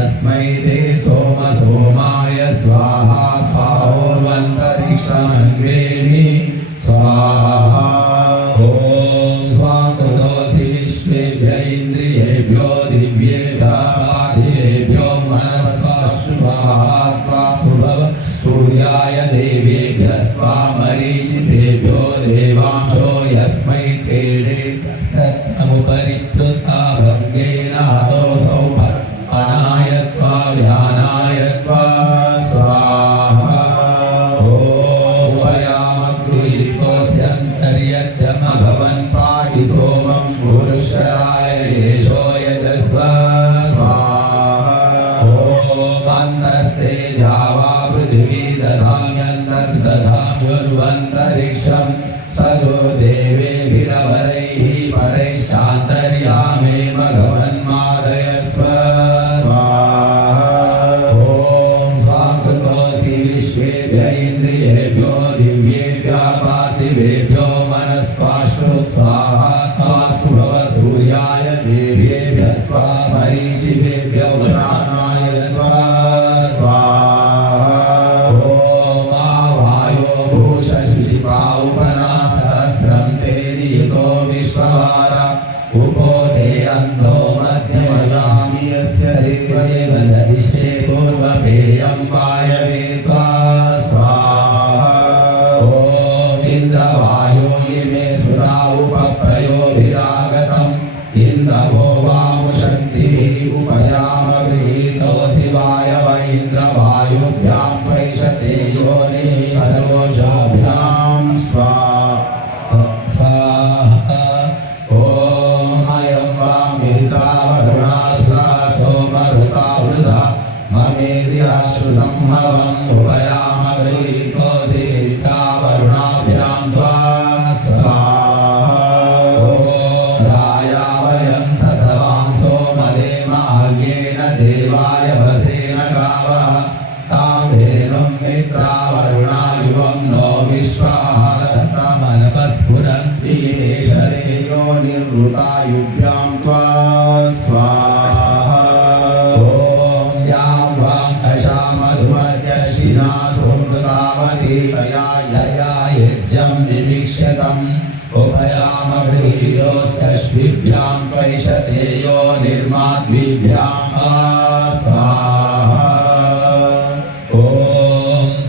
अस्मै ते सोम सोमाय स्वाहा स्वाहोर्वन्तरिक्षमन्वेणि स्वाहा ॐ स्वाकृतोऽसि विश्वेभ्य इन्द्रियेभ्यो दिव्येभ्यो मनस्वास्तु स्वाहा त्वा सुभव सूर्याय देवेभ्यस्त्वा मरीचिभ्यो देवांशो यस्मै क्रीडे सत्तमुपरिप्लुता भङ्गेन हतोऽसौ अनाय त्वा व्यानाय त्वा स्वाहा उपयामगृहीतोऽस्यन्तर्यच्च भगवन् पाहि सोमं पुरुषराय येषो यजस्व स्वाहा अन्तस्ते द्यावा पृथिवी दधाम्यन्तर्दधाम्युर्वन्तरिक्षं सदो देवेभिरवरैः परैश्चान्तर्यामे भगवन्मादयस्व स्वाहा ॐ स्वाकृतोऽसि विश्वेभ्य इन्द्रियेभ्यो दिव्येभ्यः पार्थिवेभ्यो मनस्वाष्टु स्वाहा त्वा सुभव सूर्याय देवेभ्यस्त्वा मरीचिभ्यो उदानाय त्वा स्वाहा ॐ आवायो भूषशुचिपा उपनासहस्रं ते नियुतो विश्ववार उपोधे अन्धो मध्यमयामि यस्य देवदेव ददिशे पूर्वपेयं वायवे त्वा स्वाहा ॐ इन्द्रवायो इमे सुरा उपप्रयोभिरागतम् इन्द्रवो वामुशक्तिः उपयाम गृहीतोऽसि वायव इन्द्रवायुभ्यां त्वैषते योनिः सदोषाभ्यां स्वाहा ॐ अयं वां मित्रावरुणास्रा सोमऋता वृथा ममेदि अश्रुतं हवम् उपयाम गृहीतोऽसि मित्रावरुणाभ्यां त्वा स्वाहा रायावयं ससवां सोमदेमार्येण देवाय वसेन गावः तां धेनुं मित्रावरुणा युवं नो विश्वाहारतमनपस्फुरन्ति येषते योनिर्वृतायुभ्यां त्वा स्वाहा ॐ यां वां कषा मधुमर्यशिना सुमृतावती तया यया यज्ञं विमिक्ष्यतम् उपयाम गृहीतोऽस्यश्विभ्यां त्वैषते योनिर्माद्विभ्यां स्वाहा ॐ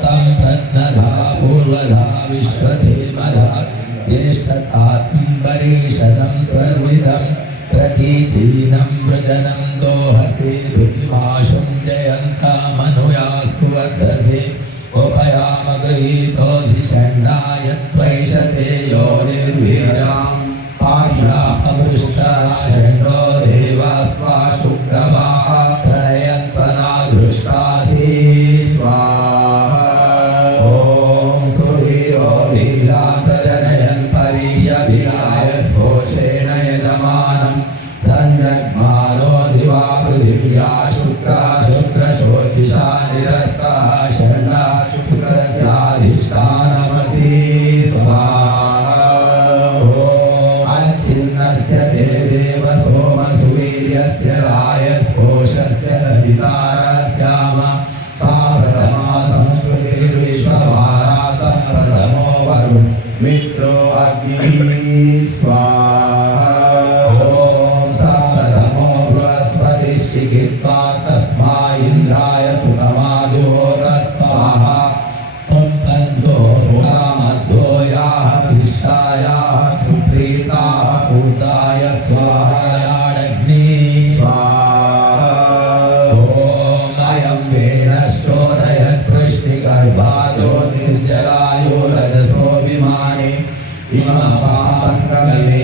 तं प्रत्नधा पूर्वधा विश्वधेमधा ज्येष्ठतातं वरेषदं सर्विदं प्रतीचीनं वृजनं दोहसे धुलिमाशुं जयन्तामनुयास्तु वर्धसे उपयाम गृहीतोऽसि षण्णाय त्वैषते योनिर्विरजां पाह्यापमृष्टा षण्डो देवास्त्वा शुक्रवाः प्रणयन्त्वनादृष्टासि स्वाहा ॐ सुवीरो वीरान् प्रजनयन् परीयभियाय स्पोषेण यजमानं सञ्जग्मानो दिवा पृथिव्या शुक्रशोचिषा निरस्ता षण्डा शुक्रस्याधिष्ठानमसि स्वाहा ॐ अच्छिन्नस्य ते देव सोम सुवीर्यस्य रायस्पोषस्य दधितारस्याम सा प्रथमा संस्कृतिर्विश्ववारा स प्रथमो वरुण मित्रो अग्निः स्वाहा ॐ स प्रथमो बृहस्पतिश्चिकित्वा तस्मा इन्द्राय सुतमाजुहोत स्वाहा त्वं बन्धो पुरामध्यो याः शिष्टायाः सुप्रीताः सूताय स्वाहायाडग्निः स्वाहा ॐ अयं वेनश्चोदयत्पृष्टिगर्भा ज्योतिर्जरायो रजसो विमाने इमं पांसस्तमे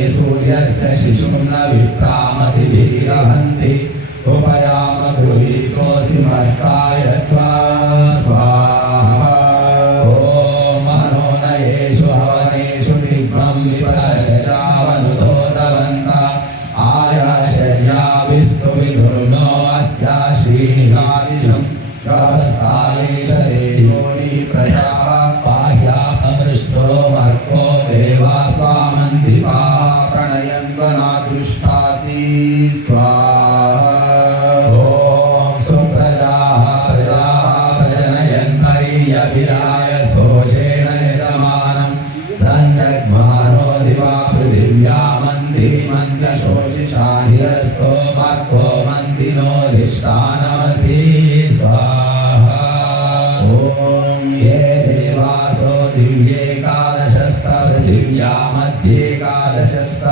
प्रतिष्ठानमसि स्वाहा ॐ ये देवासो दिव्येकादशस्तपृथिव्या मध्येकादशस्त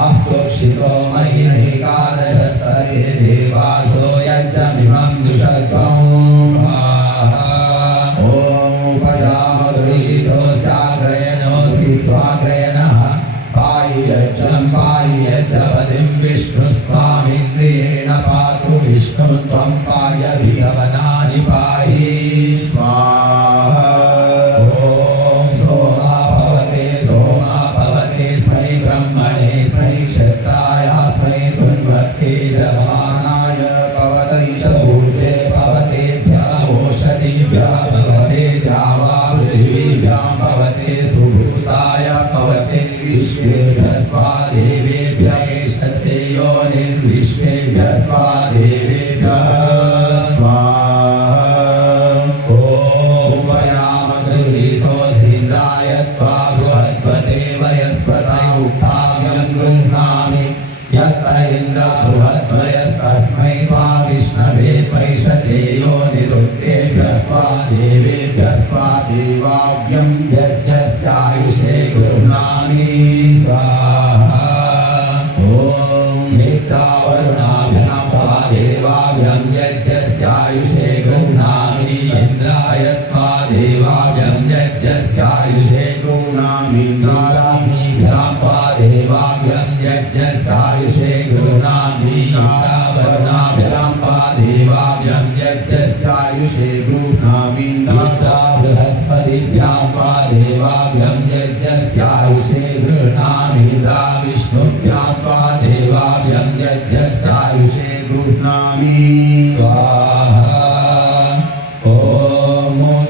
अप्सुक्षितो महिनैकादशस्तरे देवासो यज्ञमिमं दुषर्गम् ॐ उपयामगृहीतोऽस्याग्रयणोऽस्ति स्वाग्रयणः पायियज्ञं पायियज्ञपतिं विष्णुस्त्वामिन्द्रियेण पातु विष्णु त्वं पायभिहवनानि पाहि स्वाहा सोमा भवते स्मै ब्रह्मणे स्मै क्षत्राय स्मै सुन्वत्ते जगमानाय पवतैष भूजे भवते द्यावोषधिभ्यः भवते द्यावा पृथिवीभ्यां भवते सुभूताय भवते विश्वेभ्यस्त्वा देवेभ्यः एषते योनिर्विश्वेभ्यस्त्वा देवेभ्यः स्वाहा उपयामगृहीतोऽसीन्द्राय त्वा बृहद्वते वयस्वता उक्ताव्यं गृह्णामि यत्त इन्द्र बृहद्वयस्तस्मै त्वा विष्णवे त्वैषते योनिरुक्तेभ्यस्त्वा देवेभ्यस्त्वा देवाव्यं यज्ञस्यायुषे गृह्णामि स्वाहा ॐ नेत्रावरुणाभ्यां त्वा देवाभ्यं यज्ञस्यायुषे गृह्णामि इन्द्राय त्वा देवाभ्यं यज्ञस्यायुषे गृह्णामि इन्द्राग्निभ्यां त्वा देवाभ्यं यज्ञस्यायुषे गृह्णामि वरुणाभ्यां त्वा देवाभ्यं यज्ञस्यायुषे गृह्णामि बृहस्पतिभ्यां त्वा देवाभ्यं यज्ञस्यायुषे गृह्णामि विष्णुभ्यां त्वा देवाभ्यं यज्ञस्यायुषे गृह्णामि स्वाहा ॐ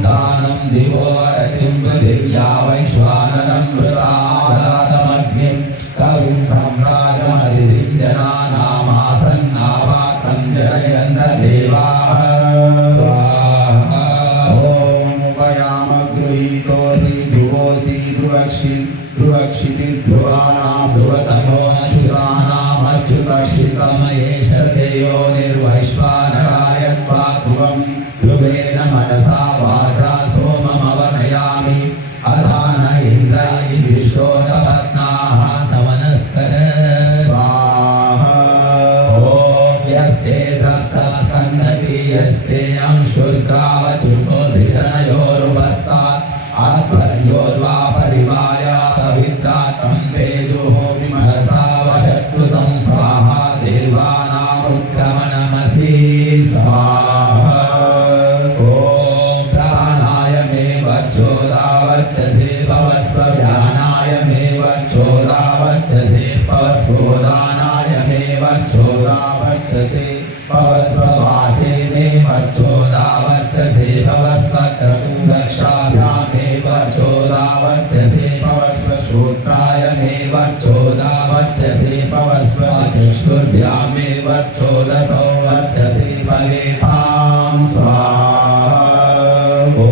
दानं दिवो रतिं पृथिव्या वैश्वानरं मृतादातमग्निं कविं सम्राजमतिथिं जनानामासन्नावातं जरयन्त देवाः स्वाहा ॐ उपयामगृहीतोऽसि ध्रुवोऽसि ध्रुवक्षितिर्ध्रुवाणां ध्रुवतयोऽच्युतानामच्युतक्षितमयेष ते योनिर्वैश्वानराय त्वा ध्रुवं ध्रुवेण मनसा वाचा सोममवनयामि अधान इन्द्राय विश्वोऽसपत्नाः समनस्कर स्वाहा ॐ यस्ते द्रप्सस्कन्दति यस्ते अंशुर्ग्रावचुतो धृजनयोरुपस्तात् आत्पर्योर्वा परिवाया पवित्रा तं तेजुहोमि मनसा वशत्कृतं स्वाहा देवानामुत्क्रमणमसि स्वाहा ॐ प्राणायमेव चोदावर्चसे भवस्व व्यानायमेव चोदावर्चसे भवस्वोदानायमेव चोदावर्चसे भवस्व वाचेमेव चोदावर्चसे भवस्व क्रतुरक्षाभ्यामेव चोदावर्चसे भवस्व श्रोत्रायमेव चोदावर्चसे भवस्व चक्षुर्भ्यामेव चोदसो वर्चसे भवेतां स्वाहा ॐ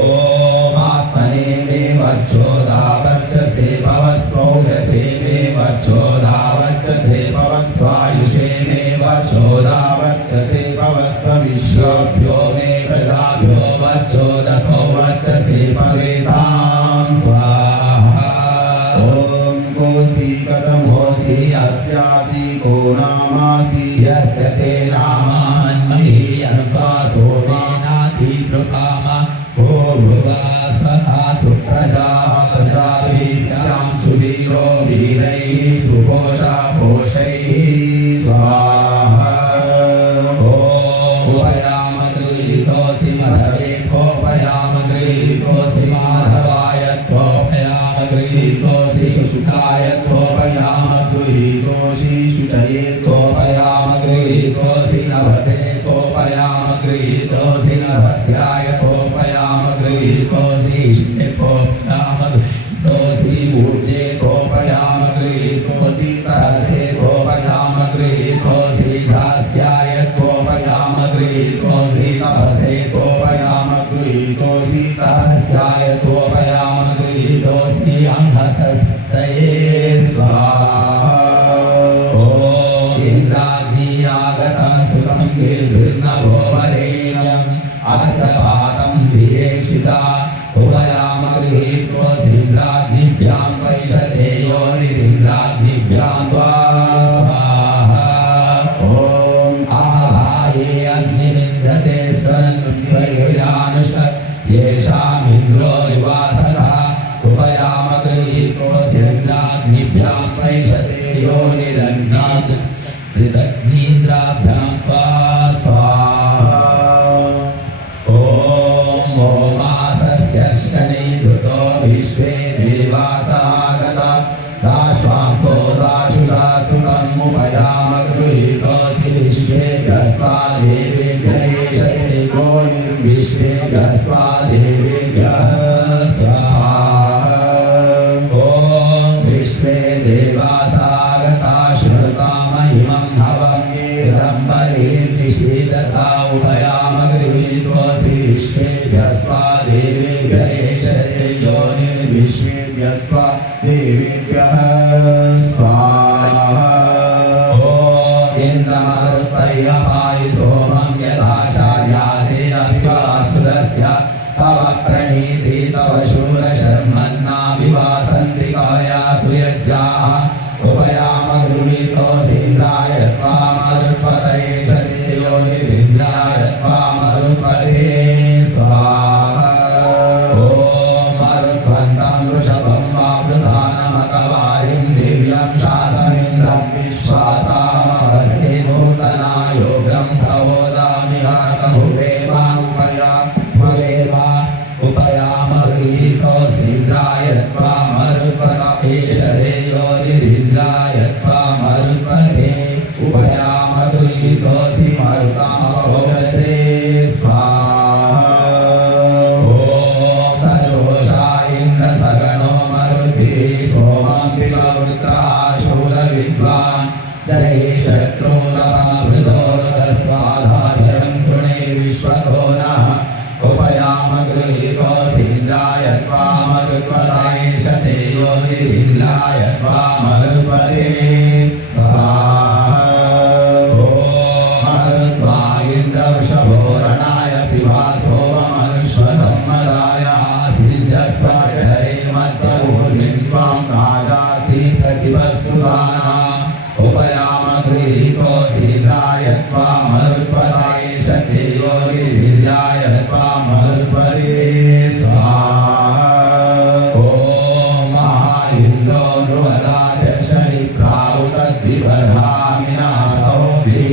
आत्मनेमेव चोदावर्चसे भवस्वौरसेमेव चोदावर्चसे भवस्वायुषेमेव चोदावर्चसे भवस्व विश्वभ्यो मे प्रजाभ्यो वर्चोदसो वर्चसे भवेतां स्वाहा ॐ कोऽसि कथमोऽसि अस्यासि को नामासि यस्य ते नामान्महि यन्त्वा सोमेनातितृकाम ओ भुवासः सुप्रजाः प्रजाभिः स्यां सुवीरो वीरैः सुपोषः पोषैः स्वाहा ॐ उपयामगृहीतोऽसि मधवेकोपयामगृहीतोऽसि माधवाय त्वोपयामगृहीतोऽसि शुकाय त्वोपयामगृहीतोऽसि शुचये त्वोपयामगृहीतोऽसि नभसे त्वोपयामगृहीतोऽसि नभस्याय त्वोपयामगृहीतोऽसि शिवे त्वोपयामगृहीतोऽसि ऊर्जे त्वोपयामगृहीतोऽसि सहसे त्वोपयामगृहीतोऽसि धास्याय त्वोपयामगृहीतोऽसि तपसे त्वोपयामगृहीतोऽसि तपस्याय त्वोपयामगृहीतोऽसि अंहसस्तये स्वाहा ॐ इन्द्राग्नियागतः सुतं गीर्भिर्नभो वरेण्यम् अस्य पातं धियेक्षिता उभयाम गृहीतो सीन्द्राग्निभ्यां त्वैषते योनिरिन्द्राग्निभ्यां त्वा स्वाहा ॐ आहाये अग्निमिन्द्रते स्रनन्त्वैरानुषत् येषामिन्द्रो विवासः उभयाम गृहीतो सीन्द्राग्निभ्यां त्वैषते योनिरग्निन्द्राभ्यां त्वा स्वाहा ॐ ओमासस्यर्षणे भृतो विश्वे देवासागता दाश्वांसो दाशुषा सुतमुपयाम गृहीतोऽसि विश्वेभ्यस्त्वा देवेभ्य एष देवो निर्विश्वेभ्यस्त्वा देवेभ्यः स्वाहा ॐ विश्वे देवासागता श्रुता महिमं हवं येरम्बरीर्निषीदता उभयाम गृहीतोऽसि विश्वेभ्यस्त्वा देवेभ्य एष योनिर्विश्वेभ्यस्त्वा देवेभ्यः स्वाहा ॐ इन्द्रमरुत्पय्य पायि सोमं यथाचार्यादे अभिवासुरस्य तव प्रणीति तव शूरशर्मन्ना विवासन्ति कवया सुयज्ञाः उभयाम गृहीतोऽसि इन्द्राय त्वामरुत्पतये शते योनिरिन्द्राय त्वामरुत्पते स्वाहा ॐ मरुत्वन्तं वृषभं वावृधानमकवारिं दिव्यं शासमिन्द्रं विश्वासामवसे नूतनायोग्रं सवोदामि हातमुपेमा उपयाम गृहीतोऽसि इन्द्राय त्वामरुत्पत एष योनिरिन्द्राय त्वामरुत्पते उपयाम गृहीतोऽसि मरुतां भोगसे स्वाहा ॐ सजोषा इन्द्र सगणो मरुद्भिः सोमं पिबपुत्रः शूरविद्वान् जयि शत्रूरपमृतोरुदस्वाधायं कृणे विश्वतो नः उपयाम गृहीतोऽसि इन्द्राय त्वामरुत्पता एष ते योनिरिन्द्राय त्वामरुत्पते स्वाहा ॐ मरुत्वा इन्द्रवृषभोरणाय पिबा सोममनुष्वतं मदाय आसिजस्व जठरे मध्यभूर्मिं त्वां राजासि प्रतिपत्सुतानाम् उपयाम गृहीतोऽसि इन्द्राय त्वामरुत्पता एष ते योनिरिन्द्राय त्वामरुत्पते स्वाहा ॐ महा इन्द्रो नृहराचर्षणि प्रावुतद्विबर्हामिनाशोभिः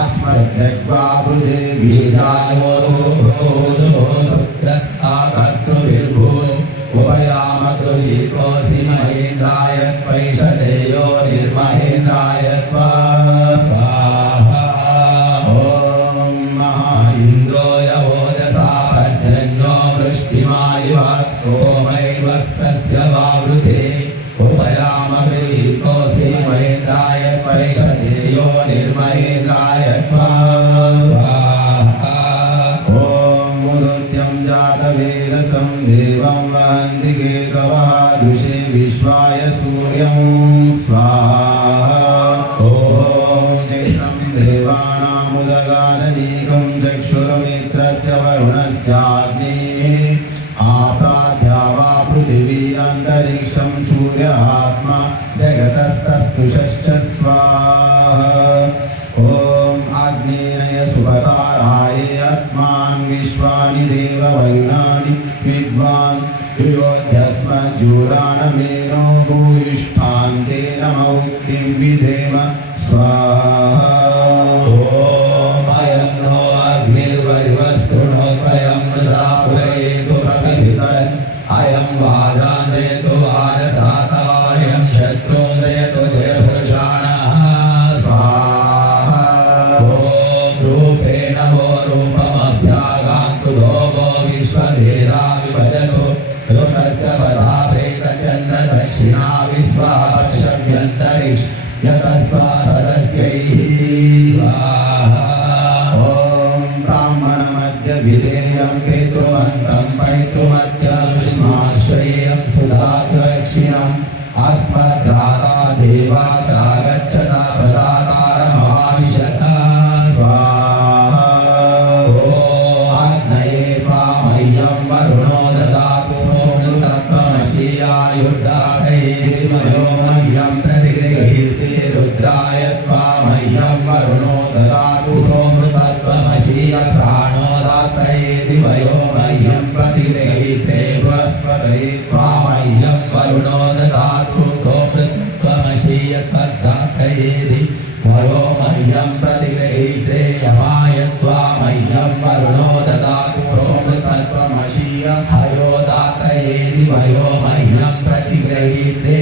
अस्मद्यग्वावृधे बीजायोरुभृतो शुक्रत्कर्तृभिर्भून् उपयाम गृहीतोऽसि महेन्द्राय त्वैष ते योनिर्महेन्द्राय त्वा स्वाहा ॐ महा इन्द्रो यवोजसा पर्जन्यो वृष्टिमायिवास्तो सोमैव सस्य वावृते उपयाम गृहीतोऽसि महेन्द्राय त्वैष ते योनिर्महेन्द्राय त्वा स्वाहा ॐ मुदुत्यं जातवेदसं देवं वहन्ति केतवः दृशे विश्वाय सूर्यं स्वाहा ॐ चैत्रं देवानामुदगादनीकं चक्षुरुमित्रस्य वरुणस्याग्नेः आप्राध्या वा पृथिवी अन्तरिक्षं सूर्य आत्मा जगतस्तस्तुषश्च स्वाहा ॐ आग्नेय सुपताराये अस्मान् विश्वानि देववयुनानि विद्वान् योध्यस्मज्जूराणमेनो भूयिष्ठान्तेन मौक्तिं विधेम स्वाहा ॐ अयं नो अग्निर्वरिवस्कृणोत्वयं मृदा पुरयेतु प्रपिहितन् अयं वाजान्दयतु वाजसातवायं शत्रुं दयतु जयपुरुषाणः स्वाहा ॐ रूपेण वो रूपमभ्यागान्तु वो विश्वभेदा विभजतु ऋतस्य पदा प्रेतचन्द्र दक्षिणा विश्वा पश्यव्यन्तरिक्ष यतस्वा सदस्यैः स्वाहा ॐ ब्राह्मणमद्य विधेयं पितृमन्तं पैतृमत्यनुष्माश्रयेयं सुधादक्षिणम् अस्मद्राता देवात्रागच्छता प्रदातारमवाविशता स्वाहा महीय प्राणो रात्रयेति वयो मह्यं प्रतिगृहीते बृहस्पतये त्वामह्यं वरुणो ददातु सोपृथक्त्वमशीयकर्दात्रयेदि वयो मह्यं प्रतिगृहीते यमाय त्वामह्यं वरुणो ददातु सोमृतत्वमशीय हयो दात्रयेति वयो मह्यं प्रतिगृहीते